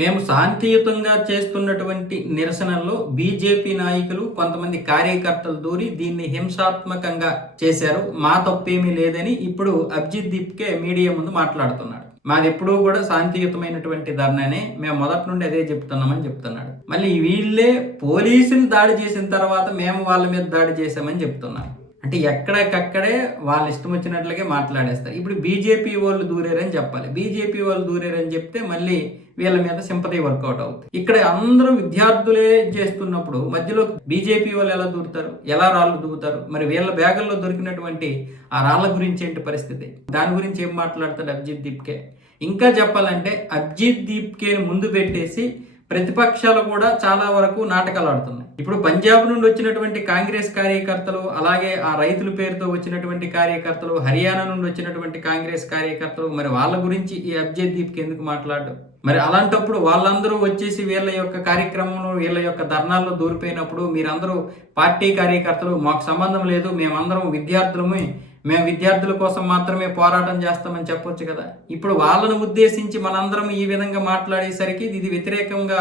మేము శాంతియుతంగా చేస్తున్నటువంటి నిరసనల్లో బీజేపీ నాయకులు కొంతమంది కార్యకర్తలు దూరి దీన్ని హింసాత్మకంగా చేశారు. మా తప్పేమీ లేదని ఇప్పుడు అభిజిత్ దీప్కే మీడియా ముందు మాట్లాడుతున్నాడు. మాది ఎప్పుడూ కూడా శాంతియుతమైనటువంటి ధర్నానే, మేము మొదటి నుండి అదే చెప్తున్నామని చెప్తున్నాడు. మళ్ళీ వీళ్ళే పోలీసులు దాడి చేసిన తర్వాత మేము వాళ్ళ మీద దాడి చేశామని చెప్తున్నారు. అంటే ఎక్కడికక్కడే వాళ్ళ ఇష్టం వచ్చినట్లుగా మాట్లాడేస్తారు. ఇప్పుడు బీజేపీ వాళ్ళు దూరారని చెప్పాలి. బీజేపీ వాళ్ళు దూరారని చెప్తే మళ్ళీ వీళ్ళ మీద సింపతి వర్కౌట్ అవుతుంది. ఇక్కడ అందరూ విద్యార్థులే చేస్తున్నప్పుడు మధ్యలో బీజేపీ వాళ్ళు ఎలా దూరుతారు, ఎలా రాళ్ళు దూకుతారు? మరి వీళ్ళ బ్యాగుల్లో దొరికినటువంటి ఆ రాళ్ళ గురించి ఏంటి పరిస్థితి? దాని గురించి ఏం మాట్లాడతాడు అభిజిత్ దీప్కే? ఇంకా చెప్పాలంటే అభిజిత్ దీప్కేని ముందు పెట్టేసి ప్రతిపక్షాలు కూడా చాలా వరకు నాటకాలు ఆడుతున్నాయి. ఇప్పుడు పంజాబ్ నుండి వచ్చినటువంటి కాంగ్రెస్ కార్యకర్తలు, అలాగే ఆ రైతుల పేరుతో వచ్చినటువంటి కార్యకర్తలు, హర్యానా నుండి వచ్చినటువంటి కాంగ్రెస్ కార్యకర్తలు, మరి వాళ్ళ గురించి ఈ అభిజిత్ దీప్కి ఎందుకు మాట్లాడడం? మరి అలాంటప్పుడు వాళ్ళందరూ వచ్చేసి వీళ్ళ యొక్క కార్యక్రమంలో, వీళ్ళ యొక్క ధర్నాల్లో దూరిపోయినప్పుడు మీరందరూ పార్టీ కార్యకర్తలు, మాకు సంబంధం లేదు, మేమందరం విద్యార్థులమే, మేము విద్యార్థుల కోసం మాత్రమే పోరాటం చేస్తామని చెప్పొచ్చు కదా. ఇప్పుడు వాళ్ళను ఉద్దేశించి మనందరం ఈ విధంగా మాట్లాడేసరికి ఇది వ్యతిరేకంగా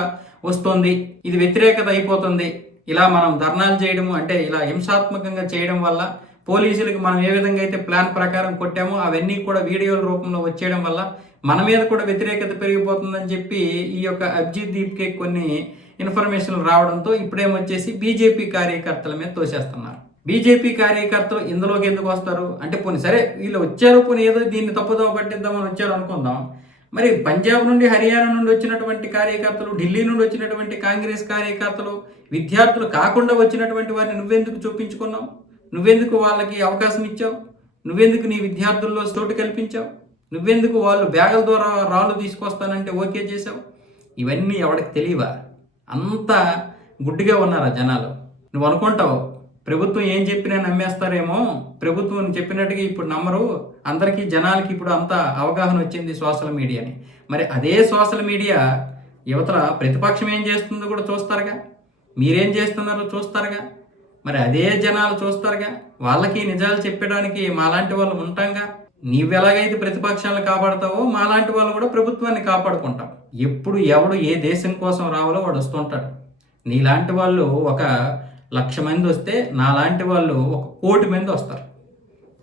వస్తుంది, ఇది వ్యతిరేకత అయిపోతుంది. ఇలా మనం ధర్నాలు చేయడము అంటే ఇలా హింసాత్మకంగా చేయడం వల్ల పోలీసులకు మనం ఏ విధంగా అయితే ప్లాన్ ప్రకారం కొట్టామో అవన్నీ కూడా వీడియోల రూపంలో వచ్చేయడం వల్ల మన మీద కూడా వ్యతిరేకత పెరిగిపోతుందని చెప్పి ఈ యొక్క అభిజిత్ దీప్కే కొన్ని ఇన్ఫర్మేషన్లు రావడంతో ఇప్పుడేమొచ్చేసి బీజేపీ కార్యకర్తల మీద తోసేస్తున్నారు. బీజేపీ కార్యకర్తలు ఇందులోకి ఎందుకు వస్తారు అంటే, పోనీ సరే వీళ్ళు వచ్చారు, పోనీ ఏదో దీన్ని తప్పుదోవ పట్టిద్దామని వచ్చారు అనుకుందాం. మరి పంజాబ్ నుండి, హర్యానా నుండి వచ్చినటువంటి కార్యకర్తలు, ఢిల్లీ నుండి వచ్చినటువంటి కాంగ్రెస్ కార్యకర్తలు, విద్యార్థులు కాకుండా వచ్చినటువంటి వారిని నువ్వెందుకు చూపించుకున్నావు? నువ్వెందుకు వాళ్ళకి అవకాశం ఇచ్చావు? నువ్వెందుకు నీ విద్యార్థుల్లో చోటు కల్పించావు? నువ్వెందుకు వాళ్ళు బ్యాగుల ద్వారా రాళ్ళు తీసుకొస్తానంటే ఓకే చేసావు? ఇవన్నీ ఎవరికి తెలియవా? అంత గుడ్డిగా ఉన్నారా జనాలు? నువ్వు అనుకుంటావు ప్రభుత్వం ఏం చెప్పినా నమ్మేస్తారేమో, ప్రభుత్వం చెప్పినట్టుగా ఇప్పుడు నమ్మరు, అందరికీ జనాలకి ఇప్పుడు అంత అవగాహన వచ్చింది సోషల్ మీడియాని. మరి అదే సోషల్ మీడియా యువతల ప్రతిపక్షం ఏం చేస్తుందో కూడా చూస్తారుగా, మీరేం చేస్తున్నారో చూస్తారుగా, మరి అదే జనాలు చూస్తారుగా, వాళ్ళకి నిజాలు చెప్పడానికి మాలాంటి వాళ్ళు ఉంటాంగా. నీవెలాగైతే ప్రతిపక్షాలను కాపాడుతావో మాలాంటి వాళ్ళు కూడా ప్రభుత్వాన్ని కాపాడుకుంటాం. ఎప్పుడు ఎవడు ఏ దేశం కోసం రావాలో వాడు వస్తుంటాడు. నీలాంటి వాళ్ళు ఒక 1,00,000 మంది వస్తే నాలాంటి వాళ్ళు 1,00,00,000 మంది వస్తారు.